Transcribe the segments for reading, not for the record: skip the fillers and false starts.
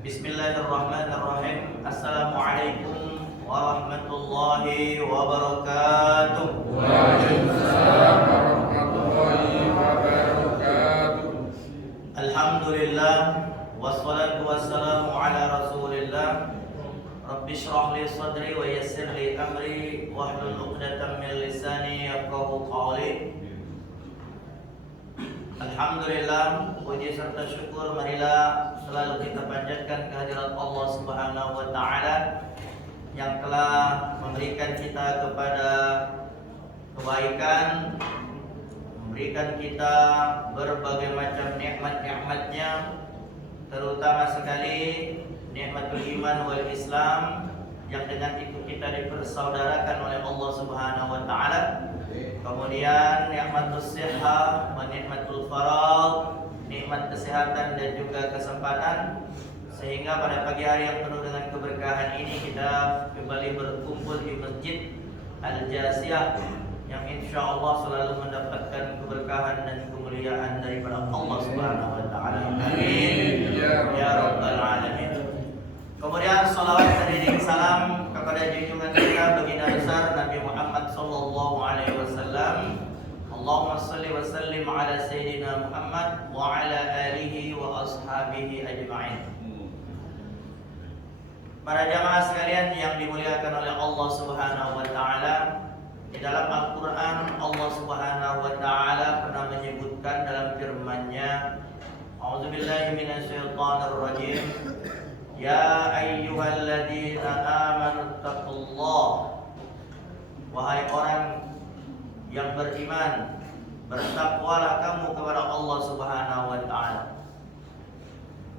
Bismillahirrahmanirrahim. Assalamualaikum warahmatullahi wabarakatuh. Waalaikumsalam warahmatullahi wabarakatuh. Alhamdulillah wassalatu wassalamu ala Rasulillah. Rabbi shrah li sadri wa yassir li amri wahlul 'uqdatam min lisani yafqahu qawli. Alhamdulillah, puji serta syukur marilah selalu kita panjatkan kehadirat Allah Subhanahu wa taala yang telah memberikan kita kepada kebaikan, memberikan kita berbagai macam nikmat-nikmatnya, terutama sekali nikmatul iman wal Islam yang dengan itu kita dipersaudarakan oleh Allah Subhanahu wa taala. Kemudian nikmatus sihah, nikmatul faragh, nikmat kesehatan dan juga kesempatan, sehingga pada pagi hari yang penuh dengan keberkahan ini kita kembali berkumpul di Masjid Al-Jasiyah yang insyaallah selalu mendapatkan keberkahan dan kemuliaan daripada Allah Subhanahu wa taala. Amin ya rabbal alamin. Kemudian salawat dan salam kepada junjungan kita baginda besar Nabi Muhammad sallallahu alaihi wasallam. Allahumma shalli wa sallim ala sayyidina Muhammad wa ala alihi wa ashabihi ajma'in. Para jamaah sekalian yang dimuliakan oleh Allah Subhanahu wa taala, di dalam Al-Qur'an Allah Subhanahu wa taala pernah menyebutkan dalam firman-Nya, A'udzubillahi minasyaitonir rajim. Ya ayyuhalladzina amanu taqullah. Wahai orang yang beriman, bertakwalah kamu kepada Allah Subhanahu wa taala.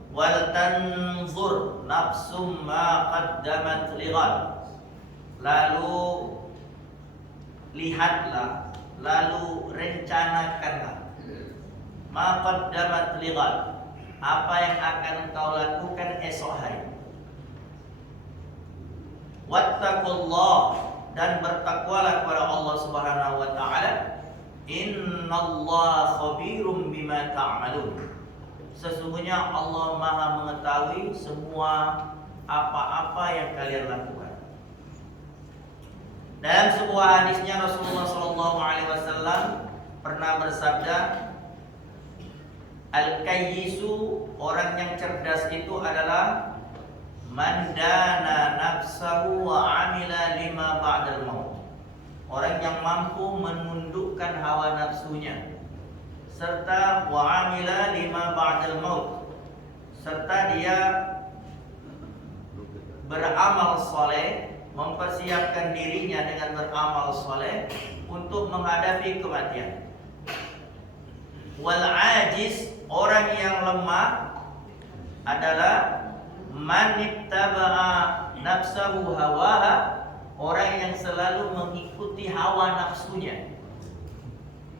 Wal tanzur nafsum ma qaddamat lighad. Lalu lihatlah, lalu rencanakanlah ma qaddamat lighad, apa yang akan kau lakukan esok hari. Wattaqullah, dan bertakwalah kepada Allah Subhanahu wa taala. Innallaha khabirum bima ta'malun. Sesungguhnya Allah Maha mengetahui semua apa-apa yang kalian lakukan. Dalam sebuah hadisnya Rasulullah sallallahu alaihi wasallam pernah bersabda, Al-kayyisu, orang yang cerdas itu adalah man dana nafsahu wa amila lima ba'dal maut. Orang yang mampu menundukkan hawa nafsunya serta wa amila lima ba'dal maut, serta dia beramal soleh, mempersiapkan dirinya dengan beramal soleh untuk menghadapi kematian. Wal ajiz, orang yang lemah adalah man ittaba'a nafsahu hawaha, orang yang selalu mengikuti hawa nafsunya.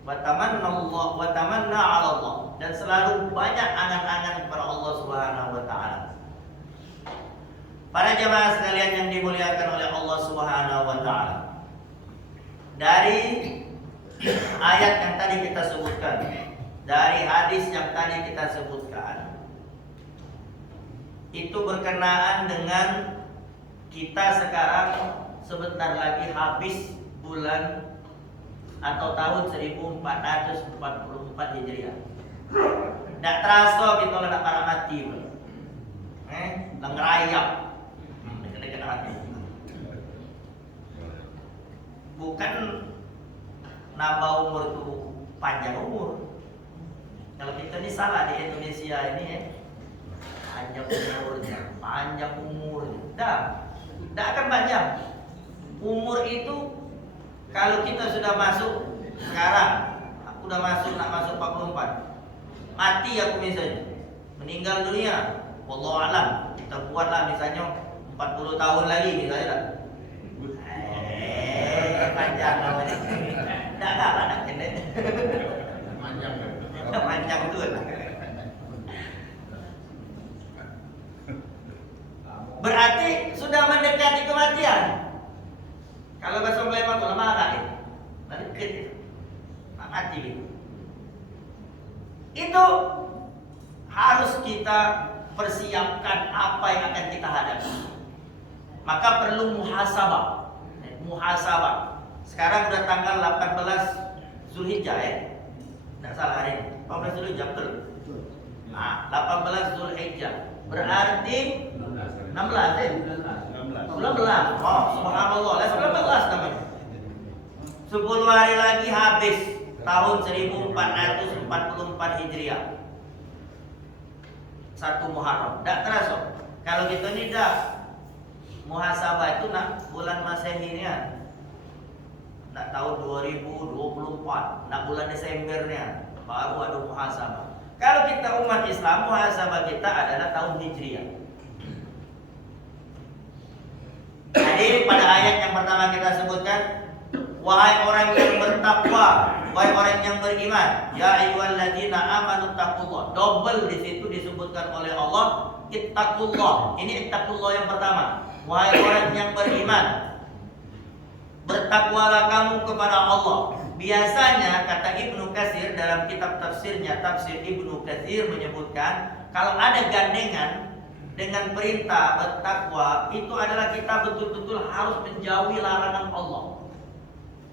Wa tamanna 'ala Allah, dan selalu banyak angan-angan kepada Allah Subhanahu wa taala. Para jamaah sekalian yang dimuliakan oleh Allah Subhanahu wa taala, dari ayat yang tadi kita sebutkan, dari hadis yang tadi kita sebutkan, itu berkenaan dengan kita sekarang sebentar lagi habis bulan atau tahun 1444 Hijriah. Tidak terasa kita nak para mati, ngerayap, dekat-dekat mati. Bukan nambah umur itu panjang umur. Kalau kita ini salah di Indonesia ini, panjang umurnya, tidak akan panjang. Umur itu kalau kita sudah masuk sekarang, aku sudah nak masuk 44, mati aku misalnya, meninggal dunia, wallahu alam, kita buatlah misalnya 40 tahun lagi misalnya, panjang namanya, tidak kalah nak kena. Panjang betul. Berarti sudah mendekati kematian. Kalau bahasa Melayu itu lama lagi, dekat, nak mati gitu. Itu harus kita persiapkan apa yang akan kita hadapi. Maka perlu muhasabah. Muhasabah. Sekarang udah tanggal 18 Zulhijjah ya. Tidak salah hari ini. 18 Zulhijjah betul. Nah, 18 Zulhijjah. Berarti 16 ya? 19. Oh, subhanallah. 19 namanya. 10 hari lagi habis tahun 1444 Hijriah. 1 Muharram. Tidak terasa. Kalau gitu ini dah muhasabah itu nak bulan Masehi ini ya. Nak tahun 2024, nak bulan Desembernya baru ada muhasabah. Kalau kita umat Islam, muhasabah kita adalah tahun Hijriah. Jadi pada ayat yang pertama kita sebutkan, wahai orang yang bertakwa, wahai orang yang beriman, ya ayyuhalladzina amanu taqullah. Double di situ disebutkan oleh Allah, ittaqullah. Ini ittaqullah yang pertama. Wahai orang yang beriman, bertakwalah kamu kepada Allah. Biasanya kata Ibnu Katsir dalam kitab tafsirnya, tafsir Ibnu Katsir menyebutkan kalau ada gandengan dengan perintah bertakwa, itu adalah kita betul-betul harus menjauhi larangan Allah.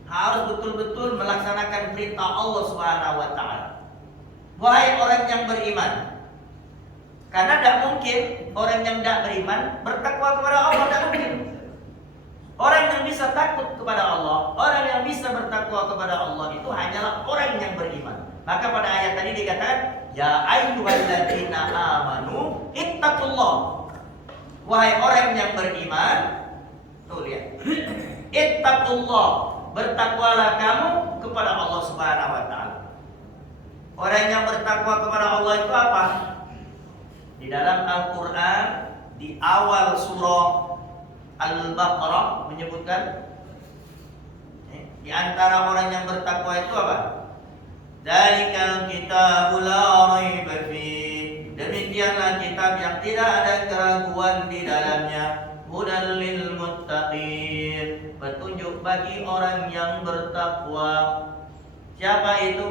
Harus betul-betul melaksanakan perintah Allah Subhanahu wa taala. Wahai orang yang beriman. Karena tidak mungkin orang yang tidak beriman bertakwa kepada Allah, tidak mungkin. Orang yang bisa takut kepada Allah, orang yang bisa bertakwa kepada Allah itu hanyalah orang yang beriman. Maka pada ayat tadi dikatakan, ya ayyuhalladzina amanu ittaqullah. Wahai orang yang beriman, tuh lihat. Ittaqullah, bertakwalah kamu kepada Allah Subhanahu wa taala. Orang yang bertakwa kepada Allah itu apa? Di dalam Al-Qur'an di awal surah Al-Baqarah menyebutkan di antara orang yang bertakwa itu apa? Dzalikal kitabul la raiba fihi. Demikianlah kitab yang tidak ada keraguan di dalamnya. Hudal lil muttaqin. Petunjuk bagi orang yang bertakwa. Siapa itu?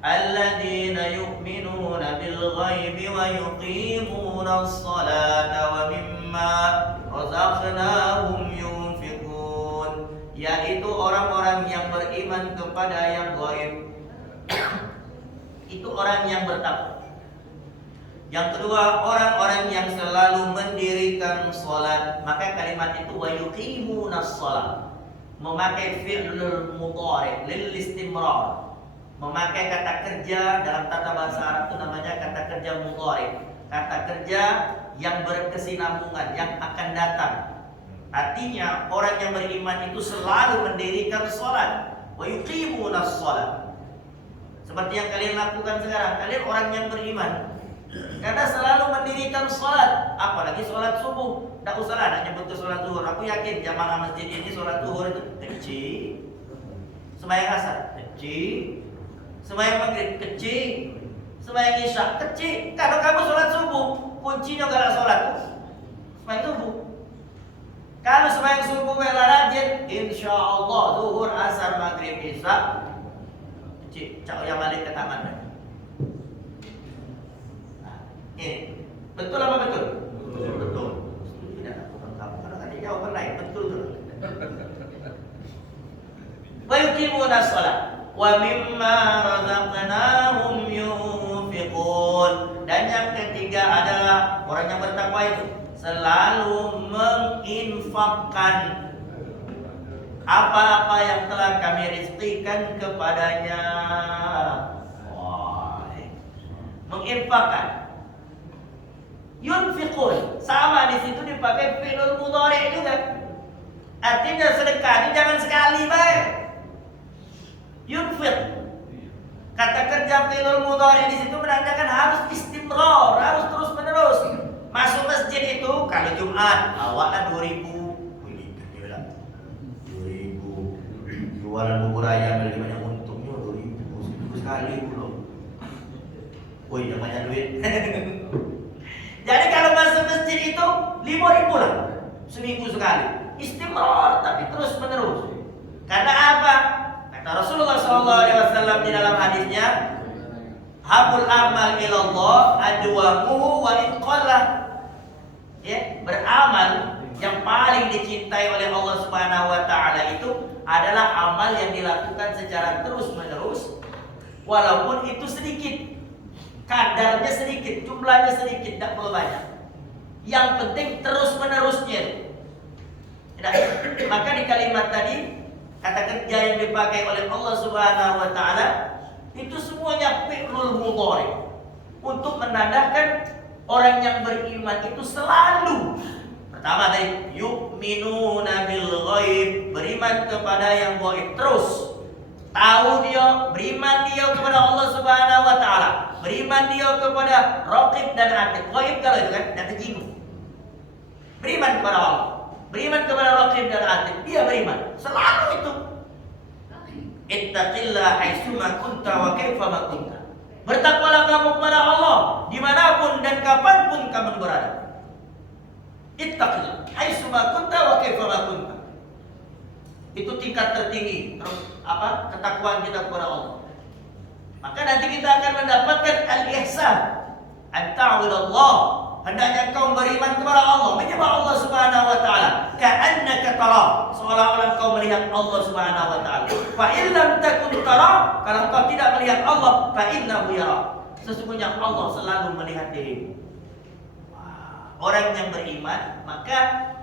Alladzina yu'minuna bil ghaibi wa yuqimuna as-salata wa mimma razaqnahum yunfiqun. Yaitu orang-orang yang beriman kepada yang gaib. Itu orang yang bertakwa. Yang kedua, orang-orang yang selalu mendirikan salat. Maka kalimat itu wa yuqimuna as-salat memakai fi'lul mudhari' lil istimrar. Memakai kata kerja dalam tata bahasa Arab itu namanya kata kerja mudhari'. Kata kerja yang berkesinambungan, yang akan datang. Artinya orang yang beriman itu selalu mendirikan salat. Wa yuqimuna as-salat. Seperti yang kalian lakukan sekarang. Kalian orang yang beriman. Karena selalu mendirikan salat. Apalagi salat subuh. Tak usah lah nak nyebut ke salat zuhur. Aku yakin jamaah masjid ini salat zuhur itu kecil. Sembahyang asar kecil. Sembahyang maghrib kecil. Sembahyang isya kecil. Kalau kamu salat subuh, kuncinya galak salat. Sembahyang subuh. Kalau sembahyang subuh bela rajin, insya Allah zuhur, asar, maghrib, isya kecil. Cak yang balik ke taman. Nah, ini betul apa betul? Betul. Tidak, bukan kamu. Karena tadi jawaban lain betul. Wa yuqimuna as-salat wa mimma razaqnahum yunfiqun. Dan yang ketiga adalah orang yang bertakwa itu selalu menginfakkan apa-apa yang telah kami rizqikan kepadanya. Wah, menginfakkan. Yunfiqun sama di situ dipakai fi'lul mudhari' juga. Artinya sedekah ini jangan sekali baik. Yunfiq. Kata kerja fi'lul mudhari' di situ menandakan harus istimrar, harus terus menerus. Masuk masjid itu kalau Jumat awalnya 2.000. Wih, gede lah. 2.000. Jualan bubur ayam dari banyak untungnya 2.000 sekali belum. Wih, yang banyak duit. Jadi kalau masuk masjid itu 5.000 lah seminggu sekali. Istimrar tapi terus menerus. Karena apa? Kata Rasulullah SAW di dalam hadisnya, Habul amal ilallah adwamuhu wa in qalla. Ya, beramal yang paling dicintai oleh Allah Subhanahu wa taala itu adalah amal yang dilakukan secara terus-menerus walaupun itu sedikit. Kadarnya sedikit, jumlahnya sedikit, tidak perlu banyak. Yang penting terus-menerusnya. Nah, maka di kalimat tadi kata kerja yang dipakai oleh Allah Subhanahu wa taala itu semuanya fi'lul mudhari untuk menandakan orang yang beriman itu selalu pertama tadi yu'minuna bil ghaib, beriman kepada yang gaib terus. Tahu dia, beriman dia kepada Allah Subhanahu wa taala, beriman dia kepada raqib dan atid. Gaib kalau itu kan tidak tersinggung. Beriman kepada Allah, beriman kepada raqib dan atid, dia beriman. Selalu itu. Ittaqillah haitsuma kunta wa kaifa ma kunta. Bertakwalah kamu kepada Allah dimanapun dan kapanpun kamu berada. Ittaqillah haitsuma kunta wa kaifa ma kunta. Itu tingkat tertinggi ketakwaan kita kepada Allah. Maka nanti kita akan mendapatkan al-ihsan. An-ta'budallaha, hendaknya kau beriman kepada Allah, menyembah Allah Subhanahu wa taala, ka'annaka tarah, seolah-olah kau melihat Allah Subhanahu wa taala. Fa in lam takun tarah, kalau kau tidak melihat Allah, fa innahu yara. Sesungguhnya Allah selalu melihat dirimu. Orang yang beriman, maka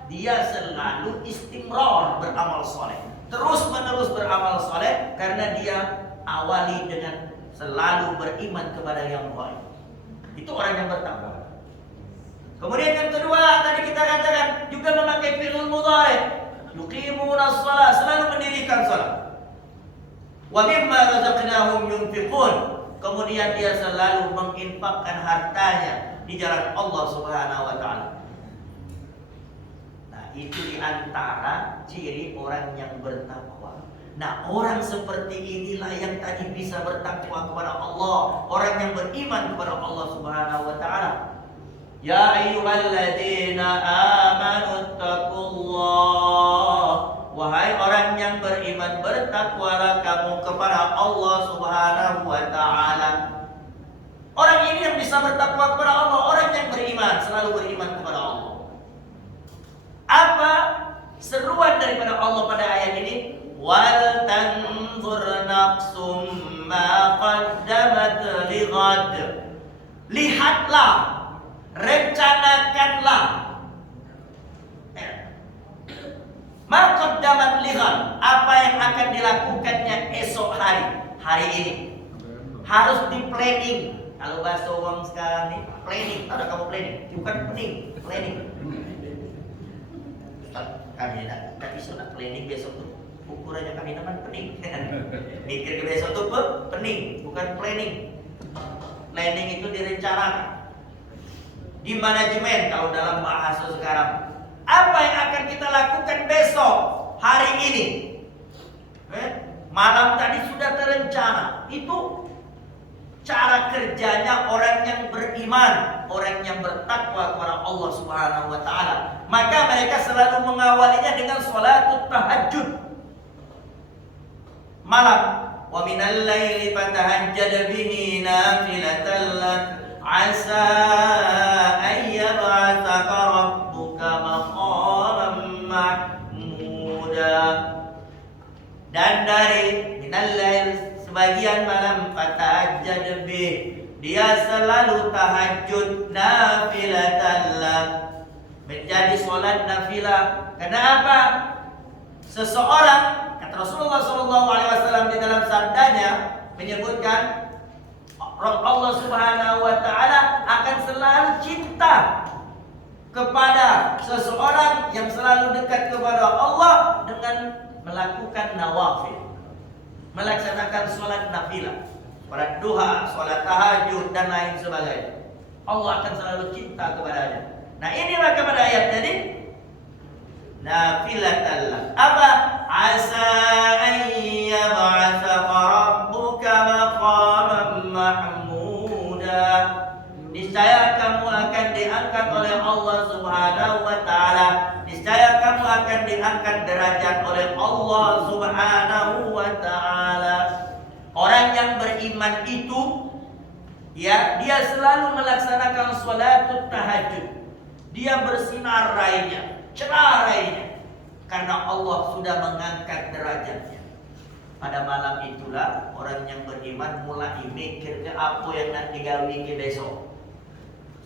dia selalu istimrar beramal soleh, terus menerus beramal soleh, karena dia awali dengan selalu beriman kepada yang gaib. Itu orang yang bertakwa. Kemudian yang kedua tadi kita katakan juga memakai fi'lul mudhari, yuqimuna shalah, selalu mendirikan salat. Wa mimma razaqnahum yunfiqun, kemudian dia selalu menginfakkan hartanya di jalan Allah Subhanahu wa taala. Itu diantara ciri orang yang bertakwa. Nah, orang seperti inilah yang tadi bisa bertakwa kepada Allah, orang yang beriman kepada Allah Subhanahu wa taala. Ya ayyuhalladzina amanu taqullah, wahai orang yang beriman, bertakwalah kamu kepada Allah Subhanahu wa taala. Orang ini yang bisa bertakwa kepada Allah, orang yang beriman, selalu beriman kepada Allah. Apa seruan daripada Allah pada ayat ini? Wal tanzur nafsum ma qaddamat lighad. Lihatlah, rencanakanlah ma qaddamat lighad, apa yang akan dilakukannya esok hari ini. Harus di planning. Kalau bahasa orang sekarang nih, planning. Ada kamu planning, bukan planning. Kami tak bisa nak planning besok tu. Ukurannya kami namanya pening. Mikir ke besok tu pening, bukan planning. Planning itu direncanakan. Di manajemen kalau dalam bahasa sekarang. Apa yang akan kita lakukan besok, hari ini? Malam tadi sudah terencana. Itu cara kerjanya orang yang beriman, orang yang bertakwa kepada Allah Subhanahu wa taala. Maka mereka selalu mengawalinya dengan salatut tahajud malam. Wa minal laili fatahajjad bihi nafilatan lak asa ay yab'athaka rabbuka maqaman mahmuda. Dan dari minal lail, sebagian malam, fatahajjad bih, dia selalu tahajud nafilatan lak, menjadi sholat nafilah. Kenapa? Seseorang, kata Rasulullah SAW di dalam sabdanya menyebutkan Allah Subhanahu wa taala akan selalu cinta kepada seseorang yang selalu dekat kepada Allah dengan melakukan nawafil, melaksanakan sholat nafilah, sholat duha, sholat tahajud dan lain sebagainya. Allah akan selalu cinta kepadanya. Nah, ini maka pada ayat tadi nafilatan. Apa? Asa ayya ba'athaka rabbuka maqaman mahmuda. Niscaya kamu akan diangkat oleh Allah Subhanahu wa taala. Niscaya kamu akan diangkat derajat oleh Allah Subhanahu wa taala. Orang yang beriman itu Ya, dia selalu melaksanakan sholatul tahajud. Dia bersinar raihnya, cerah raihnya, karena Allah sudah mengangkat derajatnya. Pada malam itulah orang yang beriman mulai mikir ke apa yang nak digawi ke besok.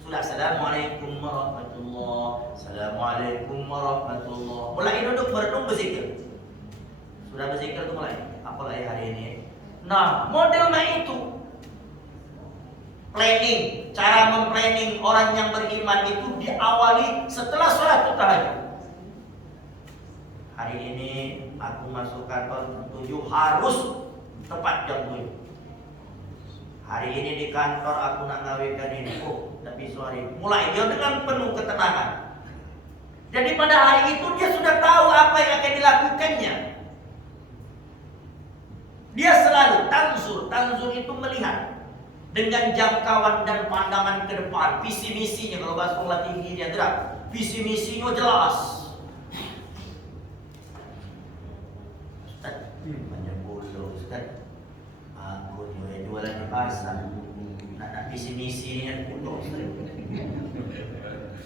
Sudah Assalamualaikum warahmatullah, Assalamualaikum warahmatullah. Mulai duduk merenung berzikir. Sudah berzikir tu mulai. Apalagi hari ini. Nah, modelnya itu. Planning, cara memplanning orang yang beriman itu diawali setelah sholat tahajud. Hari ini aku masuk kantor jam 7 harus tepat jam 7. Hari ini di kantor aku nak ngawikan ini, tapi sorry. Mulai dia dengan penuh ketenangan. Jadi pada hari itu dia sudah tahu apa yang akan dilakukannya. Dia selalu tanzur itu melihat dengan jangkauan dan pandangan ke depan, visi misinya. Kalau bahasa sekolah tinggi dia terang, visi misinya jelas. Ustaz, banyak bodoh Ustaz. Aku jualan di pasar. Nak visi misinya bodoh Ustaz.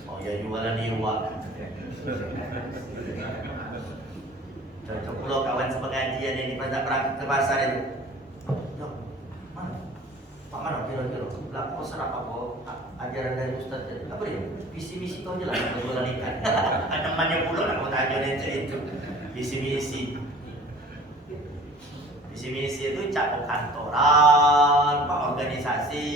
Oh ya jualan di luar. Cocok pula kawan sepengajian yang di perangkat ke pasar itu. Mana kira-kira lah kau serap apa ajaran dari Ustaz tadi? Apa dia? Visi misi kau jelas kau jualan ikan. Ada namanya pula nak kau tanya itu. Visi misi itu cakup kantoran, pak organisasi.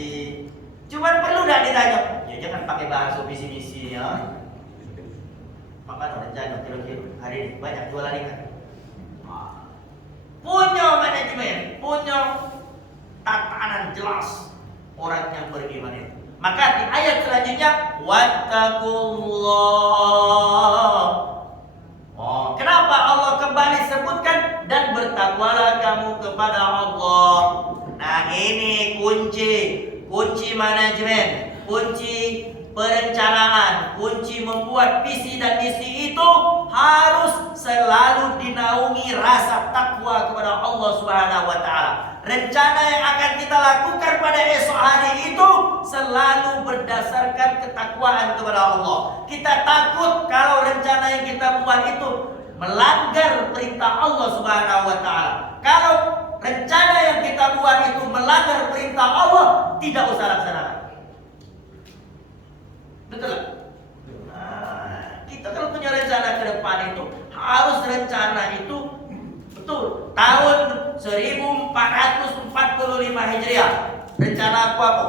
Cuman perlu dah ditanya. Ya jangan pakai bahasa visi misinya. Maka rencana kira-kira hari ini banyak jualan ikan. Punya manajemen, punya tatanan jelas orang yang beriman itu. Maka di ayat selanjutnya wattaqullah. Oh, kenapa Allah kembali sebutkan dan bertakwalah kamu kepada Allah. Nah, ini kunci manajemen, kunci perencanaan, kunci membuat visi dan misi itu harus selalu dinaungi rasa takwa kepada Allah Subhanahu wa taala. Rencana yang akan kita lakukan pada esok hari itu selalu berdasarkan ketakwaan kepada Allah. Kita takut kalau rencana yang kita buat itu melanggar perintah Allah Subhanahu wa taala. Kalau rencana yang kita buat itu melanggar perintah Allah, tidak usah laksanakan. Betul? Nah, kita kalau punya rencana ke depan itu harus rencana itu betul. Tahun 1445 Hijriah. Rencana aku apa?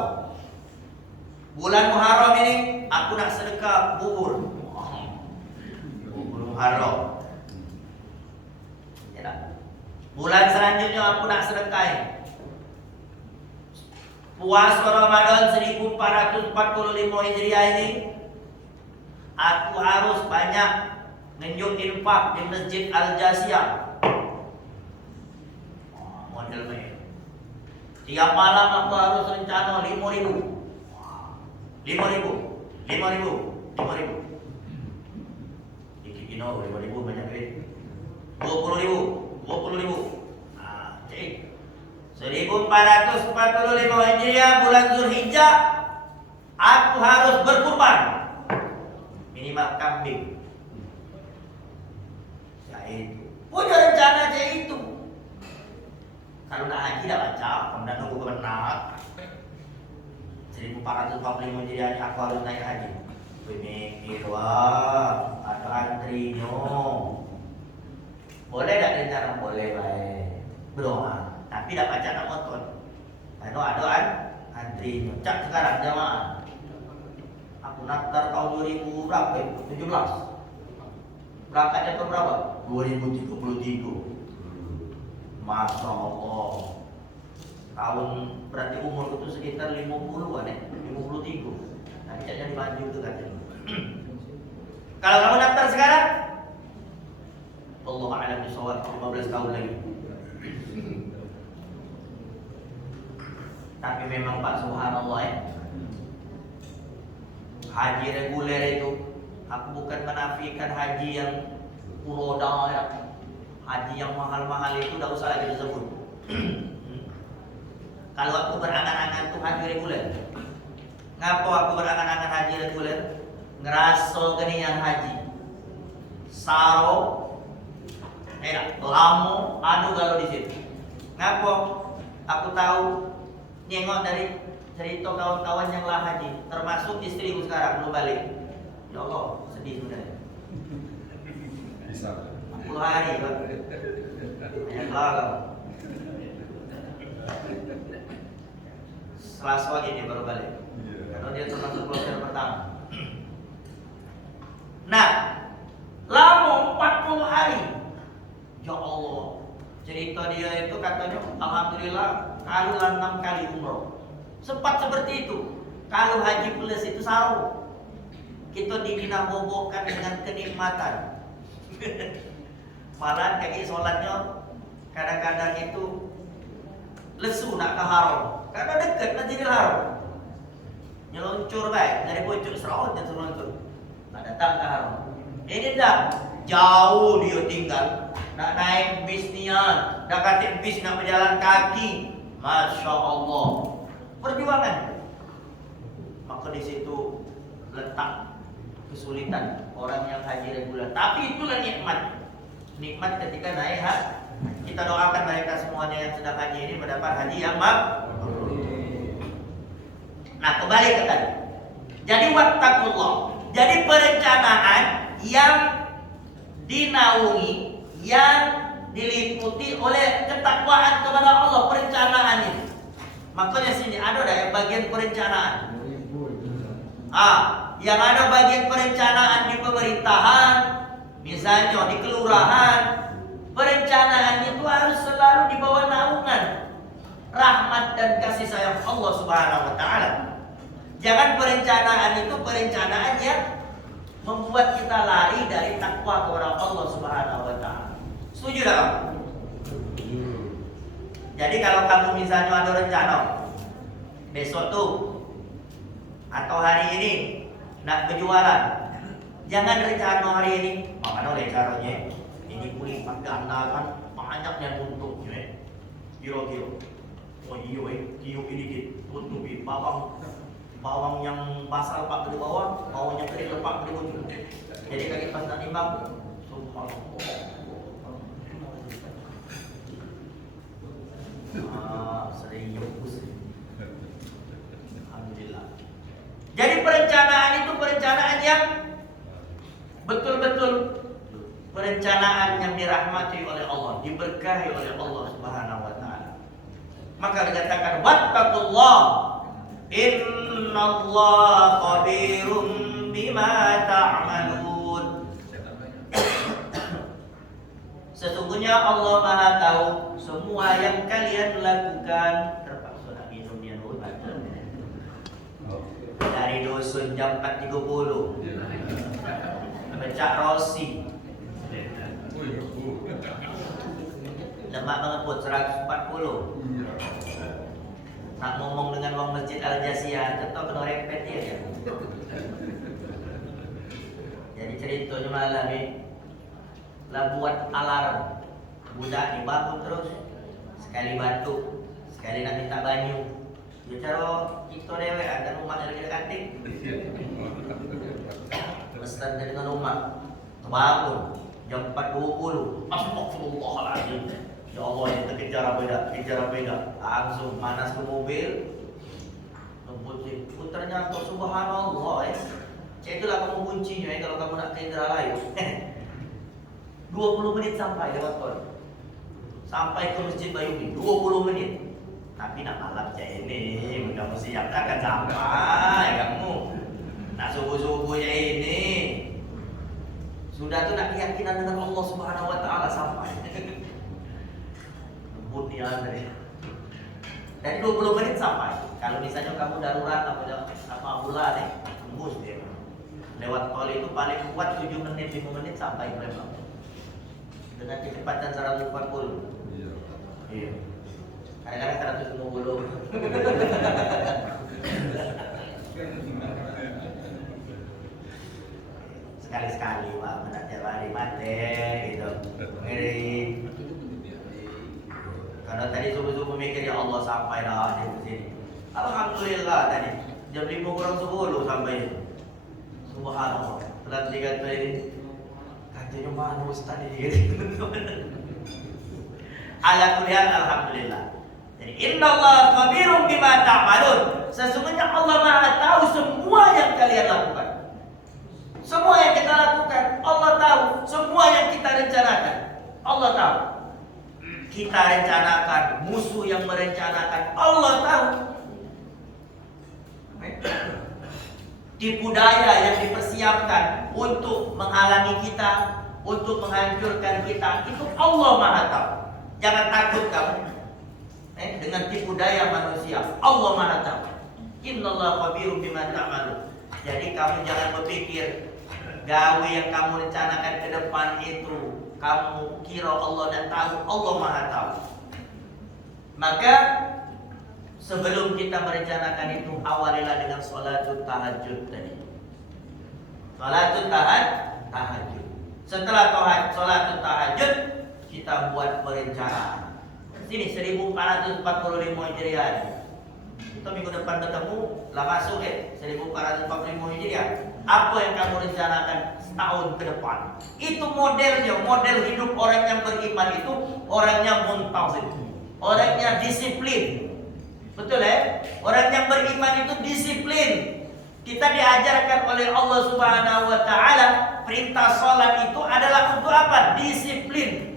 Bulan Muharram ini aku nak sedekah bubur. Bubur Muharram. Ya tak? Bulan selanjutnya aku nak sedekah. Puasa Ramadan 1445 Hijriah ini aku harus banyak menunjuk infak di Masjid Al-Jasiyah. Modelnya. Tiap malam aku harus rencana 5.000. 5.000. Dikit 5.000 banyak duit. 20.000. Nah, cek. 1445 Hijriah bulan Zulhijjah aku harus berkurban minimal kambing. Ya itu punya rencana aja itu. Kalau nak haji dah baca, kamu dah nunggu kebenar. 1445 Hijriah aku harus naik haji. Mikir wah ada antrinya. Boleh tak rencana? Boleh baik. Berdoa. Tapi tak baca nak motor. Kalau ada antri cak sekarang jamaah. Aku naftar tahun 2000 berapa? 17. Berangkatnya ke berapa? 2033. Masya Allah. Tahun berarti umur itu sekitar 50-an ya, 53. Nanti caknya dimaju itu katanya. Kalau kamu daftar sekarang, Allah a'lam bishawab 15 tahun lagi. Tapi memang Pak subhanallah ya, haji reguler itu, aku bukan menafikan haji yang uroda ya. Haji yang mahal-mahal itu tidak usah lagi disebut. Kalau aku berangan-angan tuh haji reguler. Ngapa aku berangan-angan haji reguler? Ngeraso genian haji. Saro, lamo, anu kalau di situ. Ngapa? Aku tahu nengok dari cerita kawan-kawan yang lah haji, termasuk istriku sekarang belum balik. Ya Allah, sedih sebenarnya. Bisa. 40 hari, Pak. Banyak lah. Selasa lagi dia baru balik. Karena dia termasuk kloter pertama. Nah, lama 40 hari. Ya Allah. Cerita dia itu katanya alhamdulillah kalau 6 kali umroh. Sempat seperti itu. Kalau haji plus itu saru. Kita dinabobokkan dengan kenikmatan. Malah kayak sholatnya kadang-kadang itu lesu nak ke haram. Karena dekat nanti di haram. Nyeluncur baik dari pucuk serawat dan seluncur. Nak datang ke haram. Ini tak jauh dia tinggal. Nak naik bis nian, nak katik bis nak berjalan kaki. Masya Allah. Perjuangan. Maka di situ letak kesulitan orang yang haji reguler. Tapi itulah nikmat. Nikmat ketika naik haji. Kita doakan mereka semuanya yang sedang haji ini mendapat haji yang mabrur. Nah, kembali ke tadi. Jadi wattaqullah. Jadi perencanaan yang dinaungi, yang diliputi oleh ketakwaan kepada Allah, perencanaan ini. Makanya sini ada yang bagian perencanaan. Yang ada bagian perencanaan di pemerintahan, misalnya di kelurahan, perencanaan itu harus selalu di bawah naungan rahmat dan kasih sayang Allah Subhanahu wa taala. Jangan perencanaan itu perencanaan yang membuat kita lari dari takwa kepada Allah Subhanahu wa taala. Setuju tak? Jadi kalau kamu misalnya ada rencana besok tuh atau hari ini nak berjualan, jangan rencana hari ini. Makanya oleh caranya ini kulipat ganda kan banyak yang untuknya. Kilo-kilo. Oh iya, kilo ini tutupi bawang yang basal pak di bawah, bawang yang kering lepak di ujung. Jadi kaki pas nak timbang, subhanallah. Sering nyebus. Alhamdulillah. Jadi perencanaan itu perencanaan yang betul-betul perencanaan yang dirahmati oleh Allah, diberkahi oleh Allah Subhanahu wa taala. Maka dikatakan wattaqullah innallaha khabirum bima ta'malun. Sesungguhnya Allah Maha tahu semua yang kalian lakukan. Terpaksa nak minum dia dulu. Dari dusun jam 4.30 Becak Rosi lemak mengeput 140. Nak ngomong dengan wong Masjid Al Jasiyah, tetap kena repet ya. Jadi ceritanya malah ni lah buat alarm. Budak dibangun terus, sekali batuk, sekali nak minta banyu. Bicara kita dewek ada rumah yang lagi dekat. Pesan dari rumah, bangun jam 4.20. Astagfirullahaladzim. Ya Allah, itu kejar beda. Langsung panas ke mobil. Ngebutin. Ternyata subhanallah. Itulah kamu kuncinya kalau kamu nak ke Indramayu. 20 menit sampai lewat tol. Sampai ke Masjid Bayumi 20 menit. Tapi nak malam cak ini kamu siap akan sampai kamu. Nak subuh-subuh ya ini. Sudah tu nak keyakinan dengan Allah Subhanahu wa taala sampai. Lembut dia dari 20 menit sampai. Kalau misalnya kamu darurat apa bulan tembus dia. Lewat tol itu paling kuat 7 menit 5 menit sampai Palembang. Dengan kecepatan 140. Iya. Kadang-kadang 150. Sekali-sekali Pak, tidak tiap hari mati gitu. Ngeri. Karena tadi subuh-subuh mikir ya Allah sampai dah dia ke sini. Alhamdulillah tadi jam 5 kurang 10 sampai. Subhanallah. Telat 3 kali. Katanya mana Ustaz ini? Ala kulli hal alhamdulillah. Jadi innallaha khabirum bima ta'malun. Sesungguhnya Allah Maha tahu semua yang kalian lakukan. Semua yang kita lakukan, Allah tahu. Semua yang kita rencanakan, Allah tahu. Kita rencanakan, musuh yang merencanakan, Allah tahu. Tipu daya yang dipersiapkan untuk menghalangi kita, untuk menghancurkan kita, itu Allah Maha tahu. Jangan takut kamu dengan tipu daya manusia. Allah Maha tahu. Innallaha khabirum bima ta'malun. Jadi kamu jangan berpikir gawe yang kamu rencanakan ke depan itu kamu kira Allah dan tahu. Allah Maha tahu. Maka sebelum kita merencanakan itu, awalilah dengan sholatul tahajud tadi. Sholatul tahajud. Setelah sholatul tahajud, kita buat perencanaan. Sini 1445 Hijriah. Kita minggu depan ketemu, lah masuk 1445 Hijriah. Apa yang kamu rencanakan setahun ke depan? Itu modelnya, model hidup orang yang beriman itu orangnya muntazim, orangnya disiplin. Betul ya? Orang yang beriman itu disiplin. Kita diajarkan oleh Allah Subhanahu wa taala, perintah salat itu adalah untuk apa? Disiplin.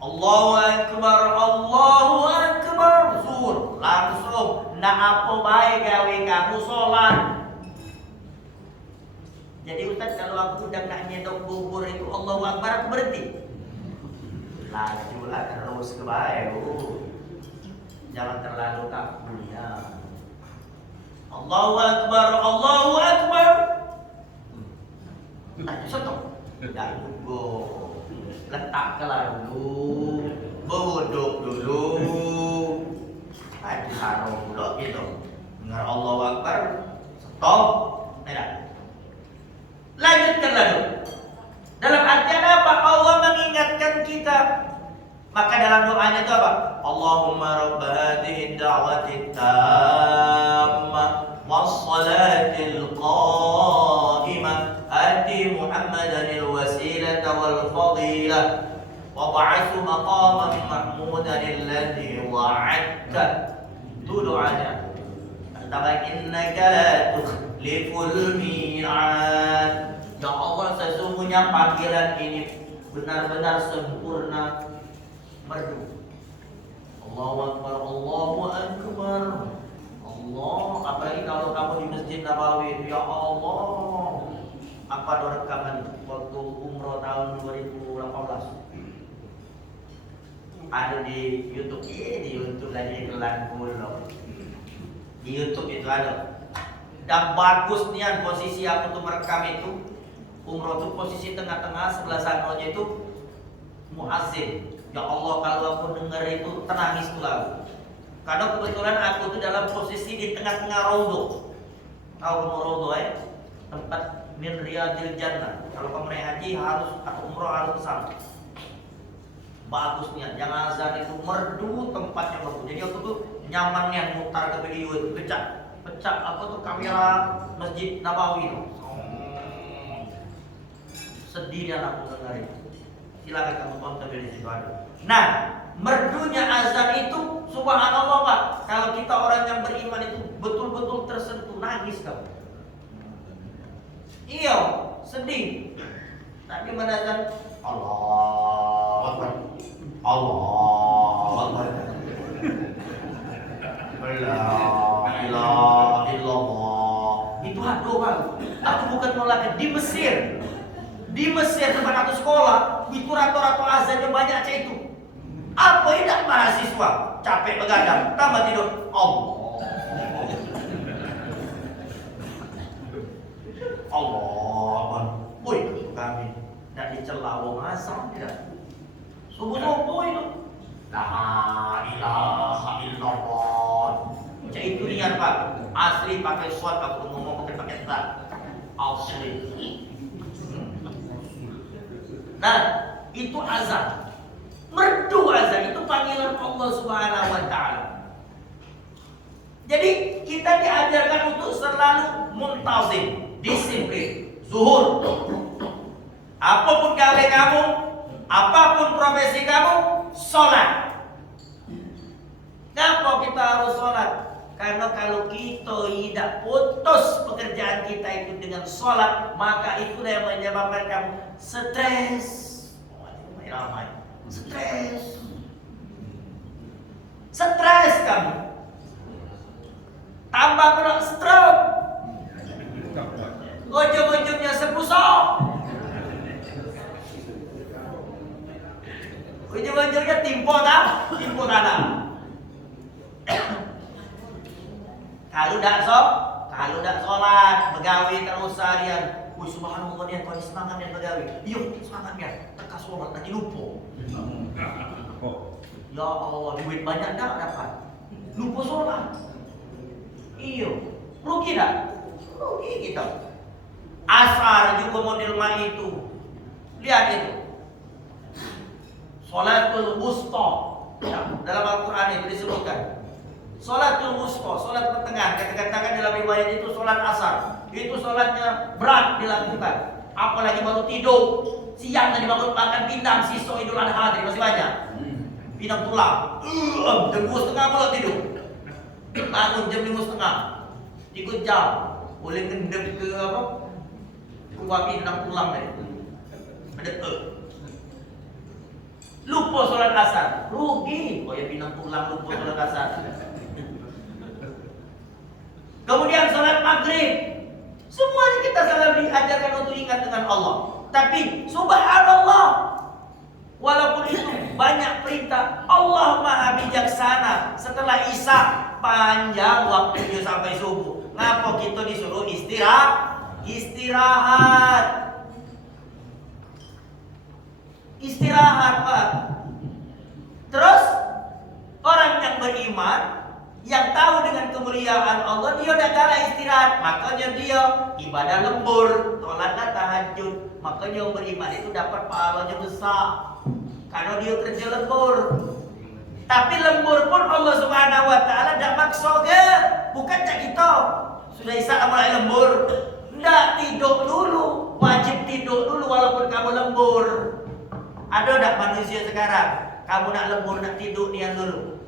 Allahu Akbar, Allahu Akbar, zuhur langsung nak apa baik gawe kamu salat. Jadi Ustaz, kalau aku udah nak nyedok bubur itu Allahu Akbar, aku berhenti. Lajulah terus ke baik. Jangan terlalu takut ya. Allahu Akbar, Allahu Akbar. Stop. Jangan tunggu. Letaklah dulu, duduk dulu, taruh dulu gitu. Dengar Allahu Akbar, stop, tidak. Lanjutkan lalu. Dalam artian apa? Allah mengingatkan kita. Maka dalam doanya itu apa? Allahumma rabb hadhihi ad-da'wati tammah was-salatil qa'imah ati Muhammadan al-wasilata wal fadilah wa ba'athu maqaman mahmudan alladhi wa'adta. Itu doanya. Kata innaka la tukhliful mi'ad. Ya Allah, sesungguhnya panggilan ini benar-benar sempurna, merdu. Allahu Akbar, Allahu Akbar. Allah, apalagi kalau kamu di Masjid Nabawi, ya Allah. Apa ada rekaman waktu umroh tahun 2018? Ada di YouTube, di YouTube lagi iklan mulu. Di YouTube itu ada. Dan bagus nian posisi aku tuh merekam itu. Umroh tuh posisi tengah-tengah, sebelah sananya itu muazzin. Ya Allah, kalau aku dengar itu tenangis tuh lagu. Karena kebetulan aku tuh dalam posisi di tengah-tengah raudhah. Tahu raudhah ya? Tempat min riyadil jannah. Kalau kamu naik haji harus atau umroh harus ke sana. Bagusnya, jangan azan itu merdu, tempatnya bagus. Jadi aku tuh nyamannya mutar ke video itu, pecah apa tuh kamera Masjid Nabawi tuh. Sedihnya aku dengar itu. Silakan kamu tonton di situ ada. Nah, merdunya azan itu subhanallah Pak. Kalau kita orang yang beriman itu betul-betul tersentuh, nangis kamu. Iya, sedih. Tadi menazan Allah Akbar. Allah Akbar. La ilaha illallah. Itu doa. Aku bukan nolak di Mesir. Di Mesir tempat aku sekolah, itu rata-rata azannya banyak aja itu. Apa tidak mahasiswa capek begadang, tambah tidur. Allah. Allah. Woi, kami tidak dicela wong azan tidak. Subuh-subuh itu. La ilaha illallah. Cak itu niat Pak. Asli pakai shot, aku ngomong pakai tak. Asli. Nah, itu azan. merdu azan. Itu panggilan Allah Subhanahu wa taala. Jadi kita diajarkan untuk selalu muntazim, disiplin, zuhur. Apapun gawe kamu, apapun profesi kamu, sholat. Kenapa kita harus sholat? Karena kalau kita tidak putus pekerjaan kita itu dengan sholat, maka itulah yang menyebabkan kamu stres. Ramai. Stres kamu. Tambah pula stroke. Ujung-ujungnya sepusok. Ujung-ujungnya timpo tanah. Kalau tidak sholat, begawi terus harian. Wih, subhanallah dia kau semangat dia begawi. Yuk, semangat dia. Teka sholat nanti lupa. Ya Allah, duit banyak dah dapat. Lupa sholat. Iyo, rugi tak? Rugi kita. Asar juga model itu. Lihat itu. Sholatul wusta. Ya, dalam Al-Quran itu disebutkan. Sholatul wusta, sholat pertengahan. Katakan dalam riwayat itu sholat asar. Itu sholatnya berat dilakukan. Apalagi baru tidur. Siang tadi bangun makan pindang, sisa Idul Adha tadi masih banyak. Pindang tulang. Jam 2:30 malah tidur. Bangun jam 5:30. 3 jam. Boleh ngendep ke apa? Kuah pindang tulang tadi. Ada lupa sholat asar, rugi. Oh ya pindang tulang lupa sholat asar. Kemudian sholat maghrib. Semuanya kita selalu diajarkan untuk ingat dengan Allah. Tapi subhanallah, walaupun itu banyak perintah, Allah maha bijaksana. Setelah isya panjang waktunya sampai subuh. Ngapa kita disuruh istirahat Pak. Terus orang yang beriman, yang tahu dengan kemuliaan Allah, dia udah kalah istirahat. Makanya dia ibadah lembur, sholatlah tahajud. Makanya yang beriman itu dapat pahalanya besar, karena dia kerja lembur. Tapi lembur pun Allah Subhanahu wa taala tidak maksa ke. Bukan cak kita sudah isya mulai lembur. Tidak, tidur dulu. Wajib tidur dulu walaupun kamu lembur. Ada tak manusia sekarang kamu nak lembur, nak tidur nian dulu?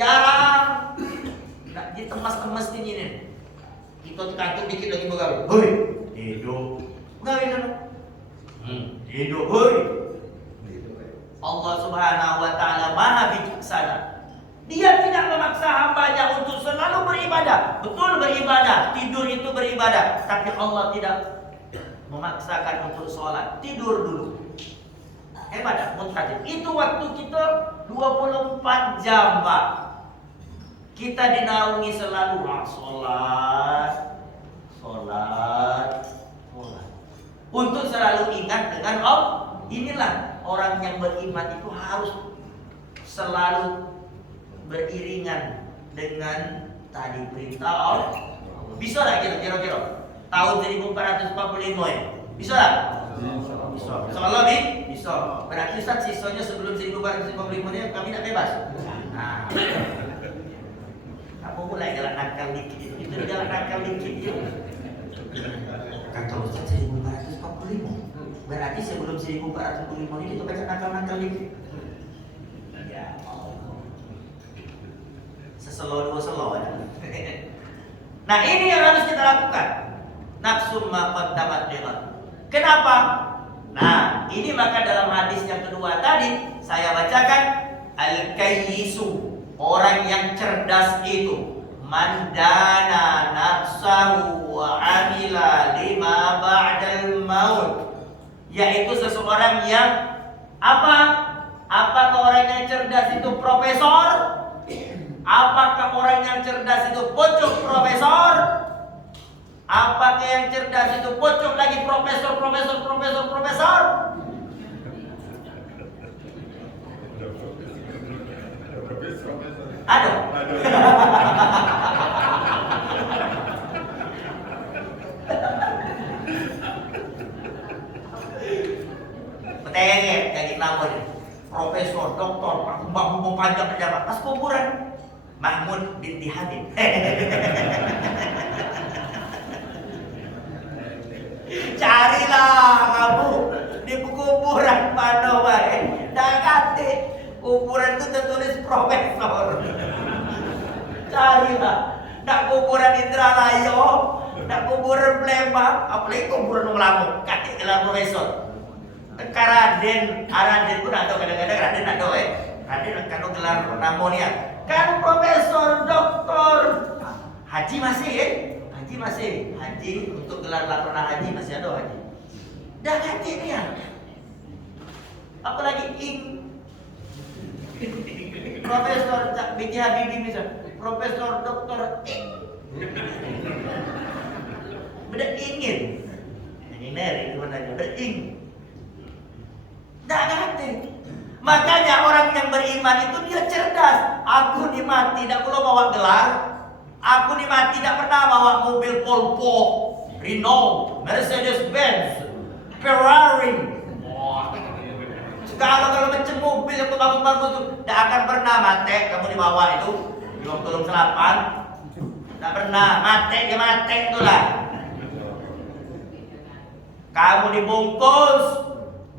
Jarang. Nak ditemas-temas ini nih. Kita kantuk dikit lagi begawi. Hoi, tidur. Begawi dulu. Tidur, hoi. Allah Subhanahu wa taala maha bijaksana. Dia tidak memaksa hambanya untuk selalu beribadah. Betul beribadah, tidur itu beribadah. Tapi Allah tidak memaksakan untuk sholat. Tidur dulu. Hebat, muntajib. Itu waktu kita 24 jam, Pak. Kita dinaungi selalu sholat. Untuk selalu ingat dengan Allah. Inilah orang yang beriman itu harus selalu beriringan dengan tadi perintah Allah. Bisa tak kira-kira tahun 1445 ya? Bisa tak? Bisa. Insyaallah bisa. Berarti Ustaz sisanya sebelum 1445 ini kami nak bebas. Nah. Apa mulai jalan nakal dikit itu jalan nakal dikit ya. Kata Ustaz 1445. Berarti sebelum 1445 ini kita baca nakal-nakal dikit. Ya Allah. Seselo dua selo ya. Nah, ini yang harus kita lakukan. Nafsu ma qaddamat lihat. Kenapa? Nah, ini maka dalam hadis yang kedua tadi saya bacakan al-kayyisu, orang yang cerdas itu mandana nafsahu wa amila lima ba'dal maut, yaitu seseorang yang apa? Apakah orang yang cerdas itu profesor? Apakah orang yang cerdas itu pucuk profesor? Apakah yang cerdas itu pucuk lagi profesor? Ada. Petenget jadi pelapor. profesor, doktor, bambu panjang pejabat. Pas kuburan Mahmud binti Habib. Carilah kamu di kuburan mana wae. Dah kate kuburan itu tertulis profesor. Carilah. Nak kuburan Indralayo, nak kuburan Palembang, apalagi kuburan Ngelamun, kate gelar profesor. Teka Raden pun ada kadang-kadang Raden ada Raden kan gelar namonia. Kan profesor, doktor, haji masih haji masih, haji untuk gelar laporan haji masih ada haji. Dah ganti dia. Apalagi Profesor B.J. Habibie misal, Profesor Doktor beda ingin. Ini dari mana aja bering. Dah ganti. Makanya orang yang beriman itu dia cerdas. Aku ni mati tidak perlu bawa gelar. Aku ni mati tidak pernah bawa mobil Volvo, Renault, Mercedes Benz, Ferrari. Kalau macam mobil yang bagus-bagus itu tidak akan pernah mati kamu dibawa itu di tolong selapan. Tidak pernah mati itulah. Kamu dibungkus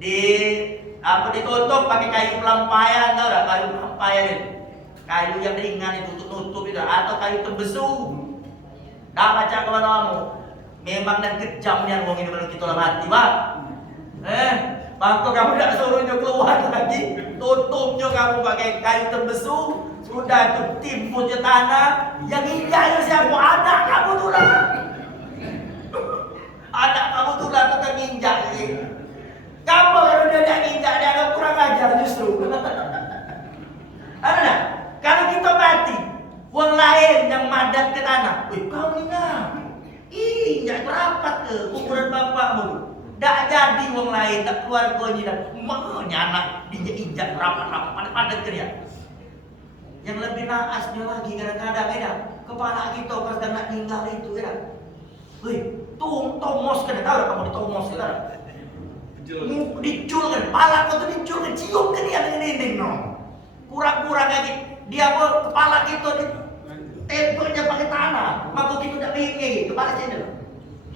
ditutup pakai kayu pelampayan, tahu tak kayu pelampayan itu? Kayu yang ringan itu untuk nutup itu, atau kayu tembesu. Dah baca kawan kamu. Memang dan kejamnya ngomong ini belum kita mati, Pak. Maka kamu tidak suruhnya keluar lagi, tutupnya kamu pakai kayu tembesu, sudah itu timbunnya tanah, yang injaknya siapa? Anak kamu tu lah. Anak kamu tu lah tukang injak ni. Kamu kalau dia tidak injak, dia akan kurang ajar justru. Ada tak? Kalau kita mati, orang lain yang madat ke tanah, kau ni nak, injak berapat ke kuburan bapakmu? Tak jadi orang lain, tak keluar kau ni dah. Makanya anak diinjak rapat-rapat padat-padat ke dia. Yang lebih naasnya lagi kadang-kadang kepala kita pas dah nak tinggal itu tomos kan, tahu tak kamu ditomos kan? Dicul kan, kepala kau tu dicul kan, cium kan dia dengan dinding no. Kurang-kurang lagi dia kepala kita di tempelnya pakai tanah, maka kita tak tinggi kepala sini.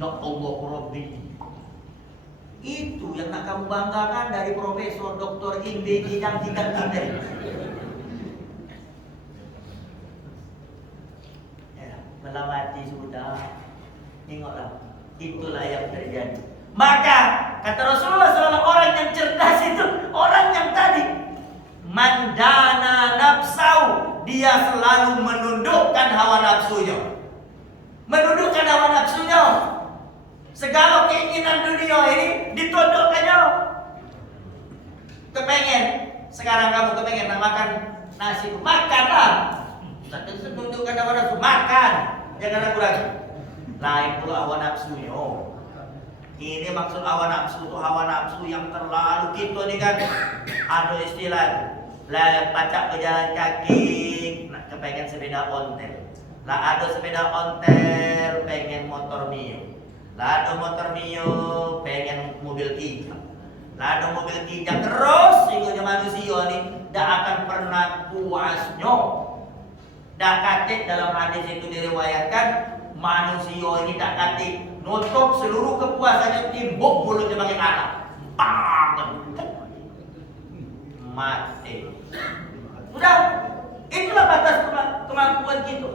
Ya Allah Rabbi. Itu yang nak kamu banggakan dari Profesor Dr. B.J. yang kita. Melawati sudah. Tengoklah. Itulah yang terjadi. Maka kata Rasulullah SAW, orang yang cerdas itu orang yang tadi mandana nafsau, dia selalu menundukkan hawa nafsunya. Menundukkan hawa nafsunya. Segala keinginan dunia ini ditundukkannya. Kepengen, sekarang kamu kepengen nak makan nasi, makanlah. Tak tundukkan hawa nafsu, makan. Jangan ragu lagi. Lain pula hawa nafsunya. Ini maksud hawa nafsu itu hawa nafsu yang terlalu kita ni kan ada istilah lah pacak berjalan kaki nak kepengen sepeda ontel. Lah ada sepeda ontel pengen motor Mio. Lah ada motor Mio pengen mobil kijang. Lah ada mobil kijang terus sehingga manusia ni tak akan pernah puasnya. Dak katik dalam hadis itu diriwayatkan manusia ini tak katik nutup seluruh kepuasannya timbuk mulutnya pakai tanah. Mati. Sudah, itulah batas kemampuan kita.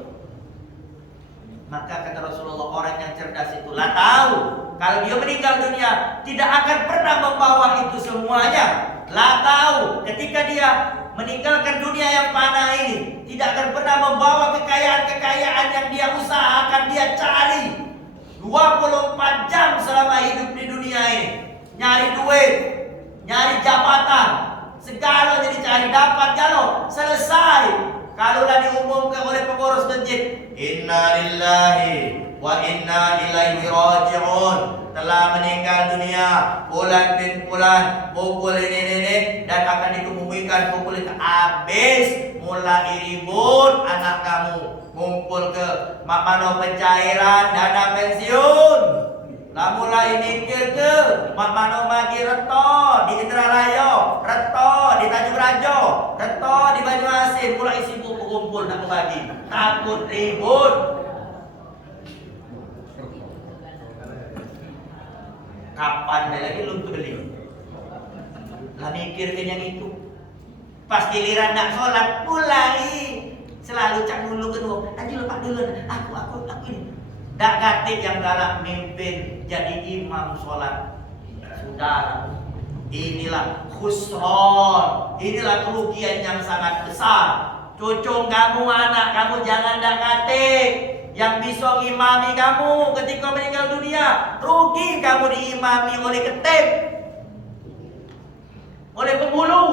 Maka kata Rasulullah, orang yang cerdas itulah tahu kalau dia meninggal dunia tidak akan pernah membawa itu semuanya. Lah tahu ketika dia meninggalkan dunia yang fana ini tidak akan pernah membawa kekayaan-kekayaan yang dia usahakan, dia cari 24 jam selama hidup di dunia ini. Nyari duit, nyari jabatan, segalanya dicari, dapat kalau selesai. Kalaulah diumumkan oleh pengurus masjid, Inna lillahi wa inna ilaihi raji'un, telah meninggal dunia bulan bin bulan pukul ini dan akan dikemumikan pukul itu. Habis mulai ribut anak kamu ngumpul ke mana pencairan dana pensiun. Lah mulai mikir ke mana bagi reto di Indralaya, reto di Tanjung Toh di Banyuasin mulai sibuk berkumpul nak berbagi. Takut ribut. Kapan dia lagi lu beli? Lah mikirkan yang itu. Pas giliran nak sholat mulai selalu cak dulu kedua. Nanti lupa dulu. Aku ini. Dak gatik yang galak mimpin jadi imam sholat. Saudara, inilah khusron, inilah kerugian yang sangat besar. Cucu kamu, anak kamu jangan dak gatik. Yang bisa imami kamu ketika meninggal dunia, rugi kamu diimami oleh ketip, oleh penghulu.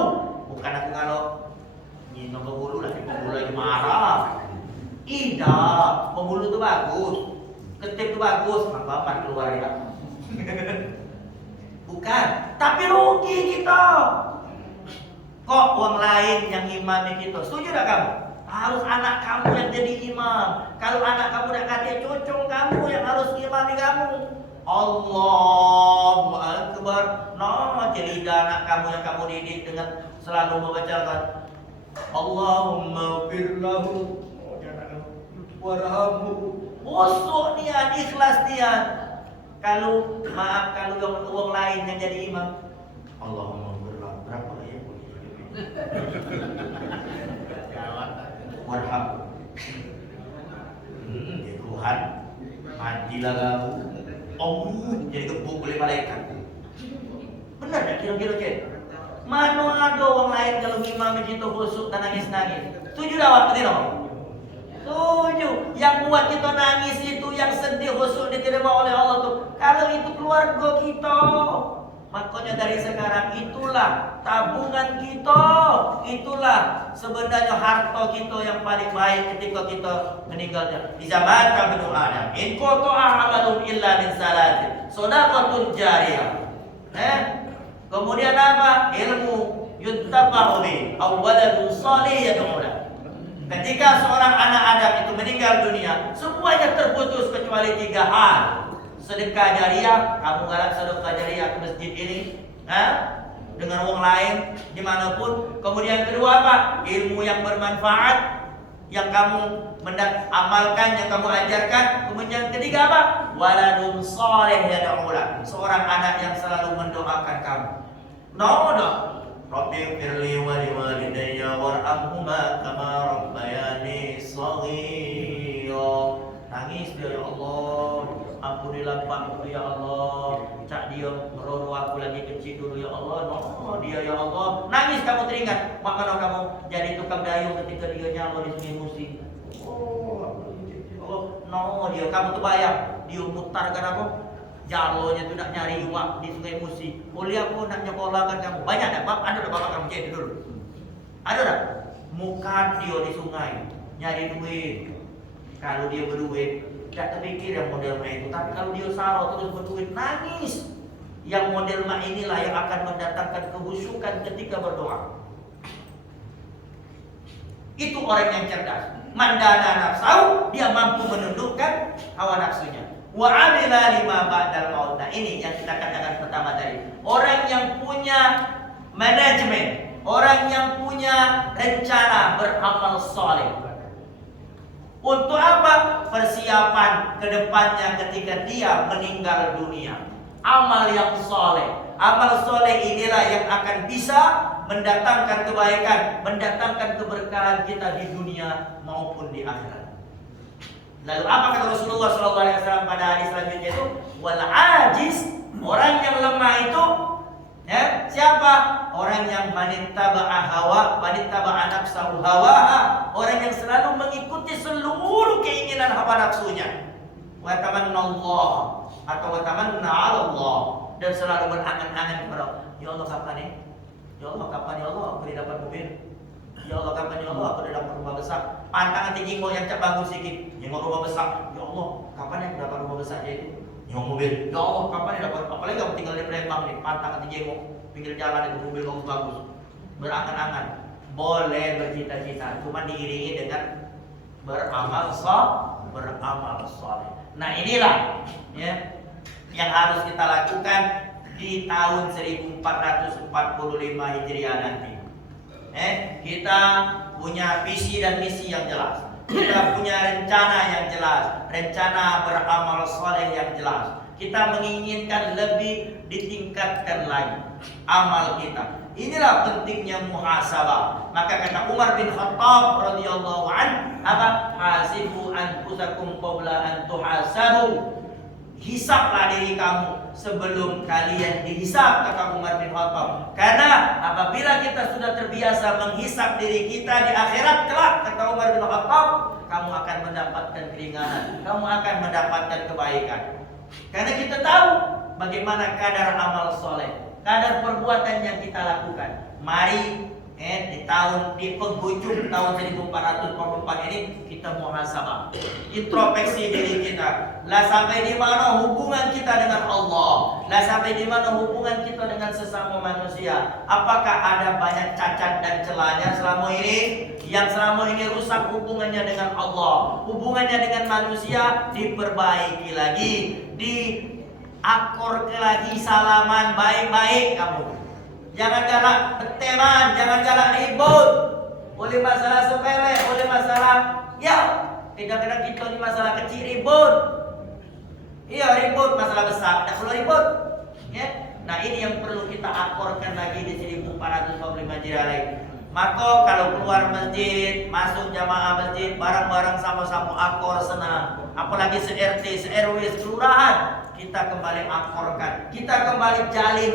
Bukan aku kalau minum penghulu lagi penghulu lagi marah. Tidak, penghulu itu bagus, ketip itu bagus, maka keluar ya. Bukan, tapi rugi kita. Kok orang lain yang imami kita? Setuju tak kamu? Harus anak kamu yang jadi imam. Kalau anak kamu dah kata cucu kamu yang harus imami kamu. Allahu Akbar. Nah, jadi anak kamu yang kamu didik dengan selalu membacakan Allahumma firlahu warhamhu. Usuk dia, ikhlas dia. Kalau maaf, kalau yang orang lain yang jadi imam, Allahumma firlahu. Berapa ya? Warham. Ya Tuhan, matilah kamu. Jadi gebuk oleh malaikat. Benar tak kira-kira Jen? Mana ada orang lain kalau imam itu khusuk dan nangis-nangis? Setuju tak awak? Tidak? Setuju. Yang buat kita nangis itu, yang sedih khusuk diterima oleh Allah tuh. Kalau itu keluarga kita. Makanya dari sekarang itulah tabungan kita, itulah sebenarnya harta kita yang paling baik ketika kita meninggalnya. Di zaman kami Adam, in kuntu a'malu illa min salatin, shadaqatun jariyah. Kemudian apa? Ilmu yuttafa'u bi, aw waladun salih yad'u lahu. Ketika seorang anak Adam itu meninggal dunia, semuanya terputus kecuali 3 hal. Sedekah jariah, kamu galak sedekah jariah ke masjid ini, dengan orang lain dimanapun. Kemudian kedua apa? Ilmu yang bermanfaat yang kamu amalkan, yang kamu ajarkan. Kemudian ketiga apa? Waladun saleh yad'u lahu, seorang anak yang selalu mendoakan kamu. Rabbi firli wa liwalidayya warhamhuma kama rabbayani shaghira. Nangis dia, ya Allah, ampunilah Pak ya Allah, cak dia merono aku lagi kecil dulu ya Allah. Dia ya Allah, nangis kamu teringat, makanya kamu jadi tukang dayung ketika dia nyalo di Sungai Musi. Dia kamu terbayang dia mutarkan apa? Jalonya tu nak nyari iwak di Sungai Musi. Kuliah pun nak nyekolahkan kamu. Banyak tak Pak? Ada tak bapak kamu jadi dulu? Ada tak? Muka dia di sungai nyari duit. Kalau dia berduit, tak terpikir yang model mak itu. Tapi kalau dia salah terus berduit, nangis. Yang model mak inilah yang akan mendatangkan kehusukan ketika berdoa. Itu orang yang cerdas. Mandana nafsahu, dia mampu menundukkan hawa nafsunya. Wa amila lima ba'dal maut. Nah, ini yang kita katakan pertama tadi. Orang yang punya manajemen, orang yang punya rencana beramal soleh. Untuk apa? Persiapan kedepannya ketika dia meninggal dunia. Amal yang soleh. Amal soleh inilah yang akan bisa mendatangkan kebaikan, mendatangkan keberkahan kita di dunia maupun di akhirat. Lalu apa kata Rasulullah SAW pada hadis selanjutnya itu? Wal ajiz, orang yang lemah itu, ya, siapa? Orang yang manittaba'a hawa, manittaba'a nafsahu hawaha, orang yang selalu mengikuti seluruh keinginan hawa nafsunya. Wa tamanna Allah atau wa tamanna 'ala Allah, dan selalu berangan-angan kepada ya Allah kapan nih? Ya Allah kapan ya Allah aku dapat mobil? Ya Allah kapan ya Allah aku dapat rumah besar? Pantang tinggi kok yang cak bagus sikit, jengok rumah besar. Ya Allah kapan ya aku dapat rumah besar dia itu? Jengok mobil. Ya Allah kapan ya dapat? Apalagi aku tinggal di Palembang nih, pantang tinggi kok pinggir jalan itu mobil bagus-bagus. Berangan-angan. Boleh bercita-cita, cuma diiringi dengan beramal soleh. Nah inilah ya yang harus kita lakukan di tahun 1445 Hijriah nanti. Kita punya visi dan misi yang jelas. Kita punya rencana yang jelas, rencana beramal soleh yang jelas. Kita menginginkan lebih ditingkatkan lagi amal kita. Inilah pentingnya muhasabah. Maka kata Umar bin Khattab radhiyallahu an, hasibu anfusakum qabla an tuhasabu. Hisablah diri kamu sebelum kalian dihisab, kata Umar bin Khattab. Karena apabila kita sudah terbiasa menghisab diri kita di akhirat kelak, kata Umar bin Khattab, kamu akan mendapatkan keringanan, kamu akan mendapatkan kebaikan. Karena kita tahu bagaimana kadar amal soleh, kadar perbuatan yang kita lakukan. Mari di penghujung tahun 1444 ini kita muhasabah, introspeksi diri kita. Lah sampai di mana hubungan kita dengan Allah? Lah sampai di mana hubungan kita dengan sesama manusia? Apakah ada banyak cacat dan celahnya selama ini? Yang selama ini rusak hubungannya dengan Allah, hubungannya dengan manusia, diperbaiki lagi, diakor lagi, salaman baik-baik kamu. Jangan galak berteman, jangan galak ribut. Boleh masalah sepele, boleh masalah kadang-kadang kita ini masalah kecil ribut. Iya ribut, masalah besar tidak perlu ribut. Ya. Nah ini yang perlu kita akorkan lagi di 1445 Hijriah. Maka kalau keluar masjid, masuk jamaah masjid, barang-barang sama-sama akor senang. Apalagi se-RT, se-RW, kelurahan, kita kembali akorkan, kita kembali jalin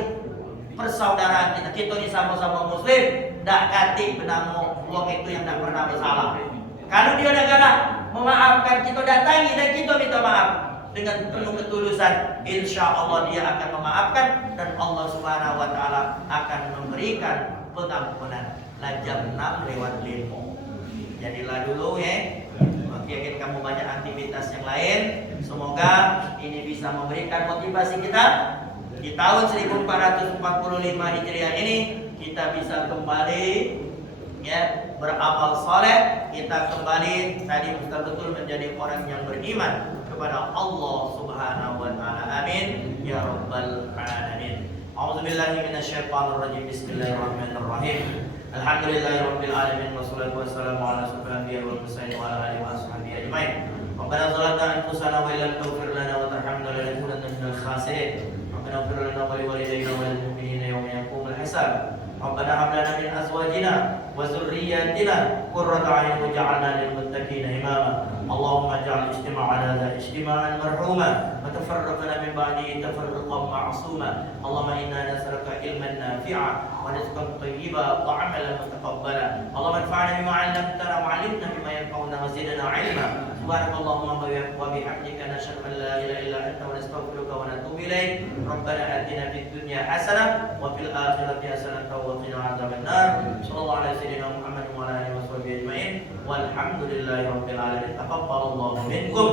persaudaraan kita. Kita ini sama-sama muslim, tidak ganti benang uang itu yang tidak pernah bersalah. Kalau dia negara memaafkan, kita datangi dan kita minta maaf dengan penuh ketulusan, insya Allah dia akan memaafkan dan Allah Subhanahu Wa Taala akan memberikan pengampunan. Jam 6:05. Jadilah dulu ya. Yakin kamu banyak aktivitas yang lain. Semoga ini bisa memberikan motivasi kita. Di tahun 1445 Hijriah ini kita bisa kembali beramal soleh, kita kembali tadi betul-betul menjadi orang yang beriman kepada Allah Subhanahu wa taala. Amin ya rabbal alamin. A'udzubillahi minasyaitonir rajim. Bismillahirrahmanirrahim. Alhamdulillahirabbil alamin wassalatu wassalamu ala asyrofil anbiya'i wal mursalin wa ala alihi washabihi ajmain. Rabbana zalamna anfusana wa illam taghfir lana wa tarhamna lanakunanna minal khasirin. اغفر لنا ولوالدينا وللمؤمنين يوم يقوم الحساب. ربنا هب لنا من ازواجنا وذرياتنا قرة اعين واجعلنا للمتقين اماما. اللهم اجعل اجتماعنا هذا اجتماعا مرحوما وتفرقنا من بعده تفرقا معصوما. اللهم انا نسالك علما نافعا ورزقا طيبا وعملا متقبلا. اللهم انفعنا بما علمتنا وعلمنا بما ينفعنا وزدنا علما. سبحانك اللهم وبحمدك نشهد ان لا اله الا انت ونستغفرك ونتوب اليك. ربنا آتنا في الدنيا حسنة وفي الآخرة حسنة وقنا عذاب النار. صلى الله على سيدنا محمد وعلى آله وصحبه أجمعين والحمد لله رب العالمين. تقبل الله منكم.